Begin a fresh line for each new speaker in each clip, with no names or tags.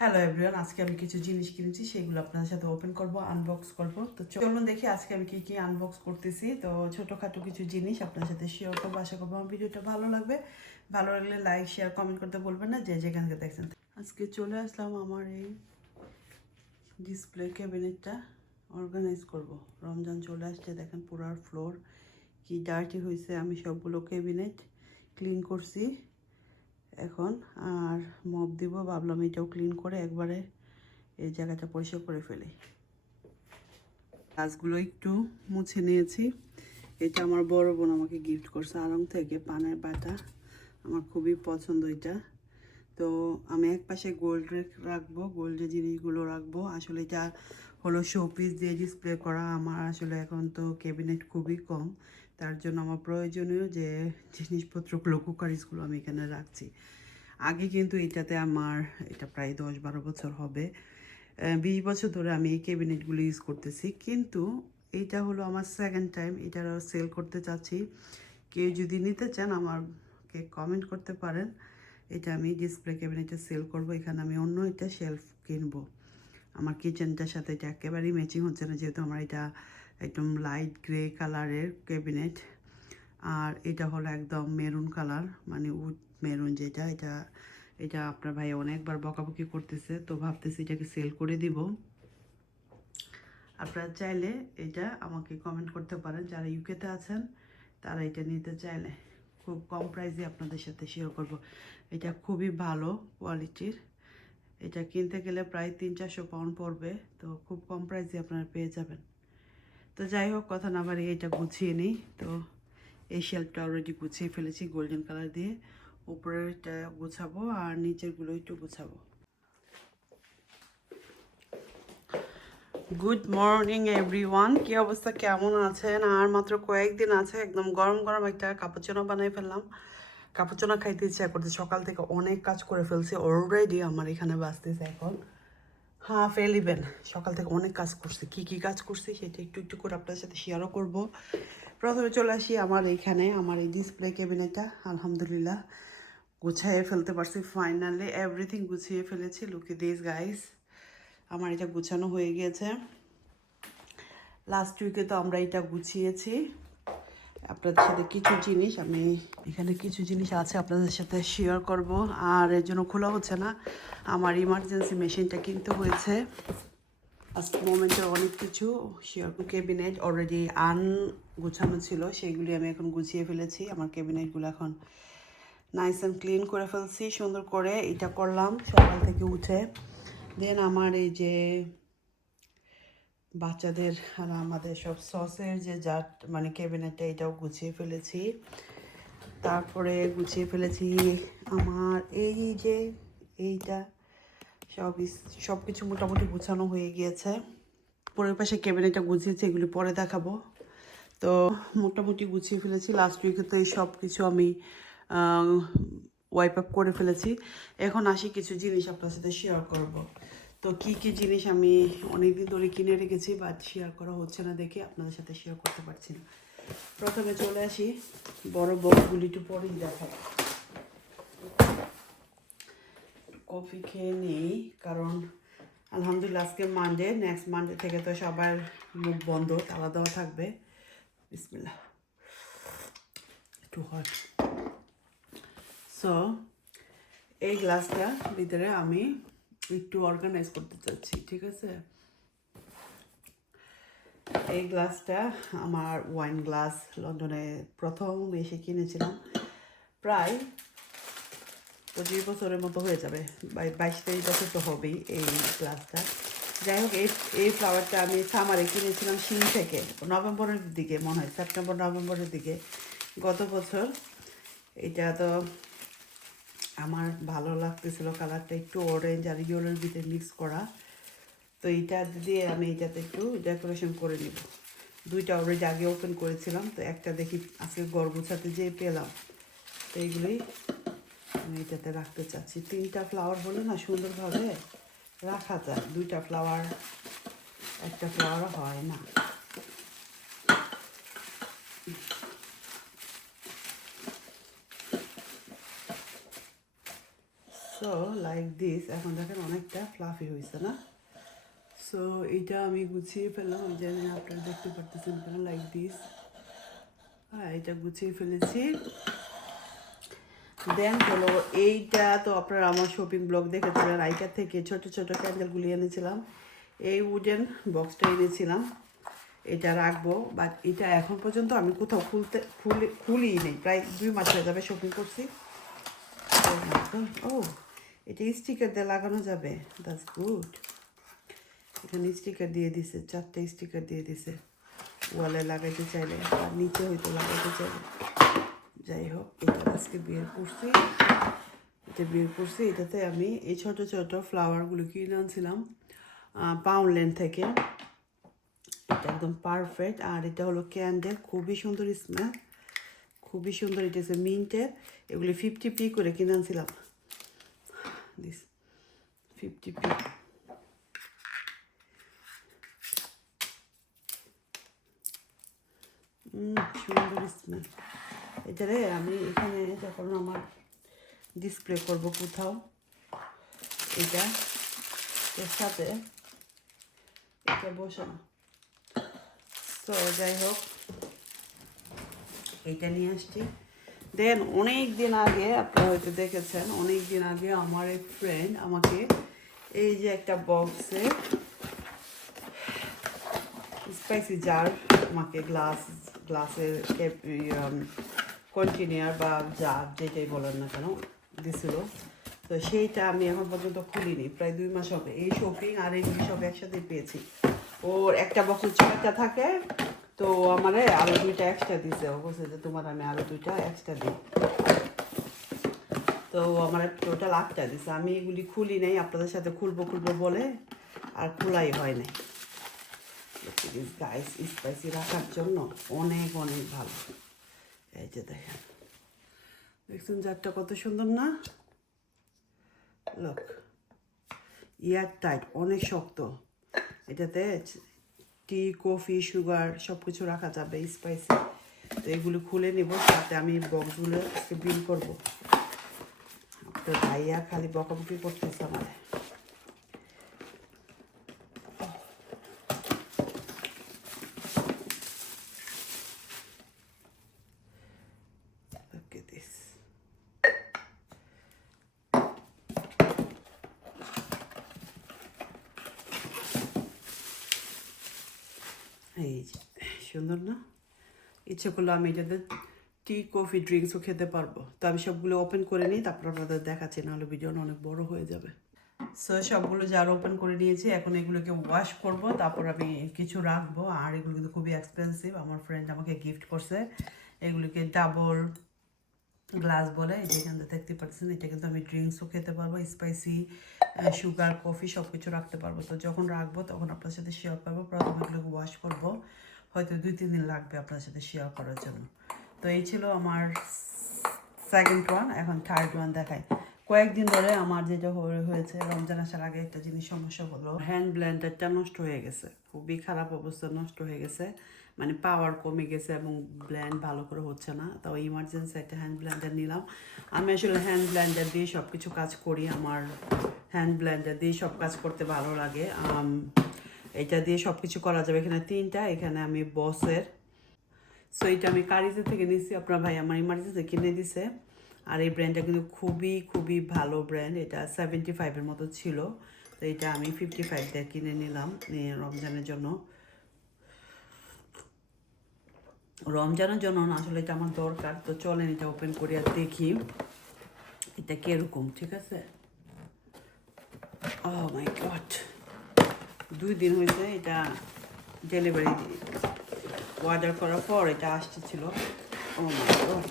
Hello everyone আজকে আমি কিছু জিনিস কিনেছি, সেগুলো আপনাদের সাথে ওপেন করব আনবক্স করব। তো চলুন দেখি আজকে আমি কি কি আনবক্স করতেছি। তো ছোটোখাটো কিছু জিনিস আপনার সাথে শেয়ার করব, আশা করব আমার ভিডিওটা ভালো লাগবে। ভালো লাগলে লাইক শেয়ার কমেন্ট করতে বলবেন না, যে যেখান থেকে দেখছেন। আজকে চলে আসলাম আমার এই ডিসপ্লে ক্যাবিনেটটা অর্গানাইজ করব। রমজান চলে আসছে, দেখেন পুরার ফ্লোর কি ডার্টি হয়েছে আমি সবগুলো ক্যাবিনেট ক্লিন করছি। এখন, আর মপ দিব, ভাবলাম এটাও ক্লিন করে একবারে এই জায়গাটা পরিষ্কার করে ফেলি। গাছগুলো একটু মুছে নিয়েছি। এটা আমার বড় বোন আমাকে গিফট করছে আরং থেকে, পানের পাটা আমার খুবই পছন্দ এটা। তো আমি এক পাশে গোল্ড রাখব গোল্ডের জিনিসগুলো রাখব। আসলে এটা হলো শোপিস দিয়ে ডিসপ্লে করা। আমার আসলে এখন তো ক্যাবিনেট খুবই কম। তার জন্য আমার প্রয়োজনীয় যে জিনিসপত্রগুলো কুকারিজগুলো আমি এখানে রাখছি। আগে কিন্তু এটাতে আমার, এটা প্রায় দশ বারো বছর হবে। বিশ বছর ধরে আমি এই ক্যাবিনেটগুলো ইউজ করতেছি। কিন্তু এইটা হলো আমার সেকেন্ড টাইম এটা সেল করতে চাচ্ছি। কেউ যদি নিতে চান আমাকে কমেন্ট করতে পারেন। এটা আমি ডিসপ্লে ক্যাবিনেটে সেল করব। এখানে আমি অন্য একটা শেলফ কিনবো। আমার কিচেনটার সাথে এটা একেবারেই ম্যাচিং হচ্ছে না, যেহেতু আমার এটা একদম লাইট গ্রে কালারের ক্যাবিনেট আর এটা হলো একদম মেরুন কালার মানে উড মেরুন যেটা। এটা এটা আপনার ভাই অনেকবার বকাবকি করতেছে, তো ভাবতেছি এটাকে সেল করে দিব। আপনারা চাইলে এটা আমাকে কমেন্ট করতে পারেন। যারা ইউকেতে আছেন, তারা এটা নিতে চাইলে খুব কম প্রাইসে আপনাদের সাথে শেয়ার করব। এটা খুবই ভালো কোয়ালিটির এটা কিনতে গেলে প্রায় তিন চারশো পাউন্ড পড়বে, তো খুব কম প্রাইসে আপনারা পেয়ে যাবেন। তো যাই হোক, কথা না বাড়িয়ে এটা গুছিয়ে নিই। তো এই শেলফটা অলরেডি গুছিয়ে ফেলেছি গোল্ডেন কালার দিয়ে। উপরেরটা গুছাবো আর নিচেরগুলো একটু গুছাবো। গুড মর্নিং এভরিওয়ান কি অবস্থা? কেমন আছেন? আর মাত্র কয়েকদিন আছে, একদম গরম গরম একটা কাপুচনা বানাই ফেললাম। কাপুচনা খাইতে ইচ্ছা করতে সকাল থেকে অনেক কাজ করে ফেলছি। অলরেডি আমার এখানে বাঁচতেছে এখন। হাফ এলিভেন সকাল থেকে অনেক কাজ করছি। কি কি কাজ করছি সেটা একটু একটু করে আপনার সাথে শেয়ারও করব। প্রথমে চলে আসি আমার এইখানে আমার এই ডিসপ্লে ক্যাবিনেটটা আলহামদুলিল্লাহ গুছিয়ে ফেলতে পারছি ফাইনালি এভরিথিং গুছিয়ে ফেলেছি। লুকি দিস গাইস আমার এটা গুছানো হয়ে গিয়েছে লাস্ট উইকে তো আমরা এটা গুছিয়েছি। আপনাদের সাথে কিছু জিনিস আমি এখানে কিছু জিনিস আছে আপনাদের সাথে শেয়ার করব। আর এর জন্য খোলা হচ্ছে না। আমার ইমার্জেন্সি মেশিনটা কিনতে হয়েছে। আজকে মোমেন্টের অনেক কিছু শেয়ার ক্যাবিনেট অলরেডি আন গুছানো ছিল, সেগুলি আমি এখন গুছিয়ে ফেলেছি। আমার ক্যাবিনেটগুলো এখন নাইস অ্যান্ড ক্লিন করে ফেলছি, সুন্দর করে। এটা করলাম সকাল থেকে উঠে। দেন আমার এই যে বাচ্চাদের আর আমাদের সব সসের যে জাট মানে ক্যাবিনেটটা, এটাও গুছিয়ে ফেলেছি। তারপরে গুছিয়ে ফেলেছি আমার এই যে এইটা, সব সব কিছু মোটামুটি গুছানো হয়ে গিয়েছে। পরের পাশে ক্যাবিনেটটা গুছিয়েছি, এগুলি পরে দেখাবো। তো মোটামুটি গুছিয়ে ফেলেছি। লাস্ট উইকে তো এই সব কিছু আমি ওয়াইপ আপ করে ফেলেছি। এখন আসি, কিছু জিনিস আপনার সাথে শেয়ার করব। তো কি কি জিনিস আমি অনেকদিন ধরে কিনে রেখেছি বা শেয়ার করা হচ্ছে না দেখে আপনাদের সাথে শেয়ার করতে পারছি না। প্রথমে চলে আসি, বড় বক্সগুলি একটু পরেই দেখাই। কফি খেয়ে নিই, কারণ আলহামদুলিল্লাহ আজকে মানডে নেক্সট মানডে থেকে তো সবার মুখ বন্ধ, তালা দেওয়া থাকবে। বিসমিল্লাহ। একটু হট সো এই গ্লাসটা ভিতরে আমি একটু অর্গানাইজ করতে চাচ্ছি, ঠিক আছে? এই গ্লাসটা আমার ওয়াইন গ্লাস লন্ডনে প্রথম এসে কিনেছিলাম। প্রায় পঁচিশ বছরের মতো হয়ে যাবে বাইশ তেইশ বছর তো হবেই এই গ্লাসটা যাই হোক, এই এই ফ্লাওয়ারটা আমি সামারে কিনেছিলাম শিন থেকে, নভেম্বরের দিকে মনে হয় সেপ্টেম্বর নভেম্বরের দিকে। গত বছর, এটা তো আমার ভালো লাগতেছিল কালারটা একটু অরেঞ্জ আর ইয়েলোর ভিতরে মিক্স করা। তো এইটা দিয়ে আমি এটাতে একটু ডেকোরেশন করে নিব। দুইটা অলরেডি আগে ওপেন করেছিলাম, তো একটা দেখি আজকে গর্বছাতে যেয়ে পেলাম। তো এইগুলোই আমি এটাতে রাখতে চাচ্ছি। তিনটা ফ্লাওয়ার হলে না সুন্দরভাবে রাখা যায়। দুইটা ফ্লাওয়ার একটা ফ্লাওয়ার হয় না সো সো লাইক দিস এখন দেখেন অনেকটা ফ্লাফি হয়েছে না? সো এটা আমি গুছিয়ে ফেললাম আমি জানি আপনারা দেখতে পারতেছেন কেন লাইক দিস হ্যাঁ এটা গুছিয়ে ফেলেছি। দেন হলো, এইটা তো আপনারা আমার শপিং ব্লগ দেখেছিলেন আইটার থেকে ছোট ছোট ক্যান্ডেলগুলি এনেছিলাম। এই উডেন বক্সটা এনেছিলাম, এটা রাখব বাট এটা এখন পর্যন্ত আমি কোথাও খুলতে, খুলে খুলি নেই, প্রায় দুই মাস হয়ে যাবে শপিং করছি। ও এটা স্টিকার দিয়ে লাগানো যাবে। দ্যাটস গুড এখানে স্টিকার দিয়ে দিছে, চারটে স্টিকার দিয়ে দিছে। ওয়ালে লাগাইতে চাইলে আর নিচে হয়তো লাগাইতে চাইলে। যাই হোক, এটা আজকে বের করছি। এটা বের করছি, এটাতে আমি এই ছোট ছোট ফ্লাওয়ারগুলো কিনে আনছিলাম পাউন্ডল্যান্ড থেকে। এটা একদম পারফেক্ট আর এটা হলো ক্যান্ডেল খুবই সুন্দর স্মেল খুবই সুন্দর, এটা হচ্ছে মিন্টের এগুলি ফিফটি পি করে কিনে আনছিলাম। ফিফটি পি সুন্দর স্মেল এটারে আমি এখানে যখন আমার ডিসপ্লে করব কোথাও। এটা, এর সাথে এটা তো যাই হোক, এইটা নিয়ে আসছি। দেন অনেক দিন আগে, আপনারা হয়তো দেখেছেন, অনেক দিন আগে আমার এক ফ্রেন্ড আমাকে এই যে একটা বক্সে স্পাইসি জার আমাকে গ্লাস গ্লাসের কন্টেনার বা জার যেটাই বলেন না কেন, দিছিল। তো সেইটা আমি এখন পর্যন্ত খুলিনি, প্রায় দুই মাস হবে। এই শপিং আর এইগুলি সব একসাথে পেয়েছি। ওর একটা বক্সের ছয়টা থাকে তো আমারে আরও দুইটা এক্সট্রা দিছে। ও বলছে যে, তোমার আমি আরও দুইটা এক্সট্রা দিই। তো আমার টোটাল আটটা দিছে। আমি এগুলি খুলি নাই, আপনাদের সাথে খুলবো খুলবো বলে আর খোলাই হয় নাই। গাইস স্পাইসি রাখার জন্য অনেক অনেক ভালো। এই যে দেখেন। দেখছেন জারটা কত সুন্দর না? লোক ইয়ার টাইট অনেক শক্ত। এটাতে টি কফি সুগার সব কিছু রাখা যাবে স্পাইসি তো এগুলো খুলে নেব, তাতে আমি বক্সগুলো বিল করব। তো ভাইয়া খালি বকাবকি করতেছে আমার এই যে, সুন্দর না? ইচ্ছে করলে আমি এটাতে টি কফি ড্রিঙ্কসও খেতে পারব। তো আমি সবগুলো ওপেন করে নিই, তারপর আপনাদের দেখাচ্ছি, নাহলে ভিডিওটা অনেক বড় হয়ে যাবে। সো সবগুলো জার ওপেন করে নিয়েছি, এখন এগুলোকে ওয়াশ করব, তারপর আমি কিছু রাখব। আর এগুলো কিন্তু খুবই এক্সপেন্সিভ আমার ফ্রেন্ড আমাকে গিফট করছে। এগুলোকে ডাবল গ্লাস বলে, এই যে এখানে দেখতে পাচ্ছেন, এটা কিন্তু আমি ড্রিঙ্কসও খেতে পারব স্পাইসি সুগার কফি সব কিছু রাখতে পারব। তো যখন রাখব তখন আপনার সাথে শেয়ার করব প্রথমে এগুলোকে ওয়াশ করব। হয়তো দুই, তিন দিন লাগবে আপনার সাথে শেয়ার করার জন্য। তো এই ছিল আমার সেকেন্ড ওয়ান এখন থার্ড ওয়ান দেখাই। কয়েকদিন ধরে আমার যেটা হয়ে- হয়েছে, রমজান আসার আগে একটা জিনিস সমস্যা হলো হ্যান্ড ব্লেন্ডারটা নষ্ট হয়ে গেছে। খুবই খারাপ অবস্থা, নষ্ট হয়ে গেছে। মানে পাওয়ার কমে গেছে এবং ব্ল্যান্ড ভালো করে হচ্ছে না। তো ইমার্জেন্সি একটা হ্যান্ড ব্লেন্ডার নিলাম। আমি আসলে হ্যান্ড ব্লেন্ডার দিয়ে সব কিছু কাজ করি আমার হ্যান্ড ব্লেন্ডার দিয়ে সব কাজ করতে ভালো লাগে। এটা দিয়ে সব কিছু করা যাবে। এখানে তিনটা, এখানে আমি বসের। সো এটা আমি কারিজে থেকে নিচ্ছি আপনার ভাই আমার ইমার্জেন্সি কিনে দিছে। আর এই ব্র্যান্ডটা কিন্তু খুবই খুবই ভালো ব্র্যান্ড এটা সেভেন্টি ফাইভের মতো ছিল। তো এটা আমি ফিফটি ফাইভ দিয়ে কিনে নিলাম রমজানের জন্য। রমজানের জন্য না, আসলে এটা আমার দরকার। তো চলেন এটা ওপেন করে আর দেখি। এটা কীরকম, ঠিক আছে? ও মাই গড দুই দিন হয়েছে এটা ডেলিভারি অর্ডার করার পর এটা আসতেছিল ও মাই গড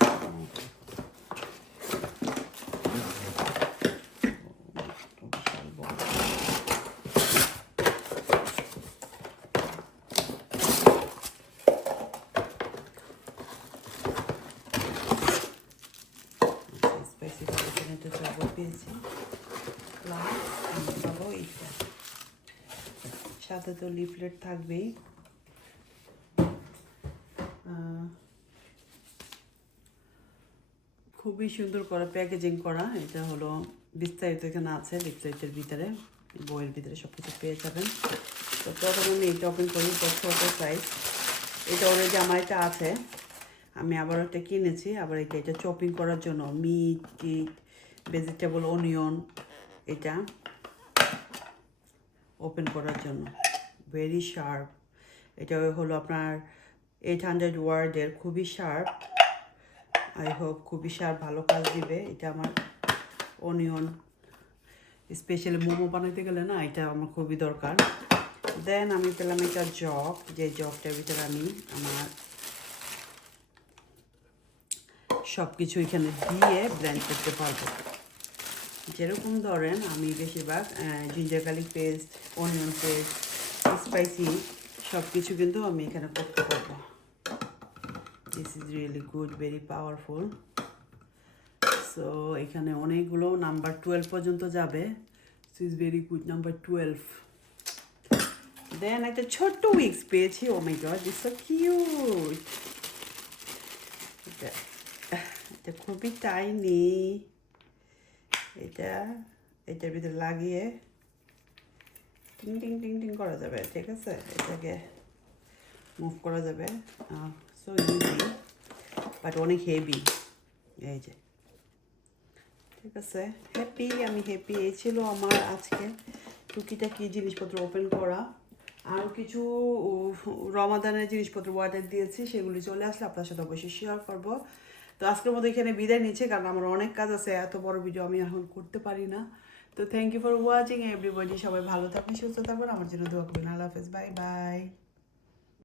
স্পেসিফিকেশনটা সব পেয়েছি প্লাস আমি পাবো এইটা সাথে তো লিফলেট থাকবেই। খুবই সুন্দর করা প্যাকেজিং করা। এটা হলো বিস্তারিত এখানে আছে বিস্তারিতের ভিতরে, বইয়ের ভিতরে সব কিছু পেয়ে যাবেন। তো প্রথমে আমি এটা ওপেন করি ছোট সাইজ এটা অলরেডি আমার এটা আছে। আমি আবার একটা কিনেছি, আবার এটা এটা চপিং করার জন্য মিট টিট ভেজিটেবল অনিয়ন এটা। ওপেন করার জন্য। ভেরি শার্প এটা হলো আপনার এইট হান্ড্রেড ওয়ার্ডের, খুবই শার্প আই হোপ খুবই শার্প ভালো কাজ দিবে। এটা আমার অনিয়ন স্পেশালি মোমো বানাইতে গেলে না, এটা আমার খুবই দরকার। দেন আমি পেলাম এটা জগ, যে জগটার ভিতরে আমি আমার সব কিছু এখানে দিয়ে ব্লেন্ড করতে পারব। যেরকম ধরেন আমি বেশিরভাগ ginger garlic paste onion paste spicy সব কিছু কিন্তু আমি এখানে করতে পারব। This is really good very powerful so এখানে অনেকগুলো নাম্বার টুয়েলভ পর্যন্ত যাবে। This is very good number twelve then একটা ছোট্ট উইক্স পেয়েছি ও my god this so cute এটা এটা খুবই টাইনি এটা, এটার ভিতরে লাগিয়ে টিং টিং টিং টিং করা যাবে, ঠিক আছে? এটাকে মুভ করা যাবে। সো ইজি বাট অনেক হেভি এই যে, ঠিক আছে? হ্যাপি আমি হ্যাপি এই ছিল আমার আজকে টুকিটাকি জিনিসপত্র ওপেন করা। আর কিছু রমাদানের জিনিসপত্র অর্ডার দিয়েছি, সেগুলি চলে আসলে আপনার সাথে অবশ্যই শেয়ার করব। তো আজকের মতো এখানে বিদায় নিচ্ছে, কারণ আমার অনেক কাজ আছে, এত বড় ভিডিও আমি এখন করতে পারি না। তো thank you for watching everybody সবাই ভালো থাকবেন, সুস্থ থাকবেন, আমার জন্য দোয়া করবেন, আল্লাহ হাফেজ বাই বাই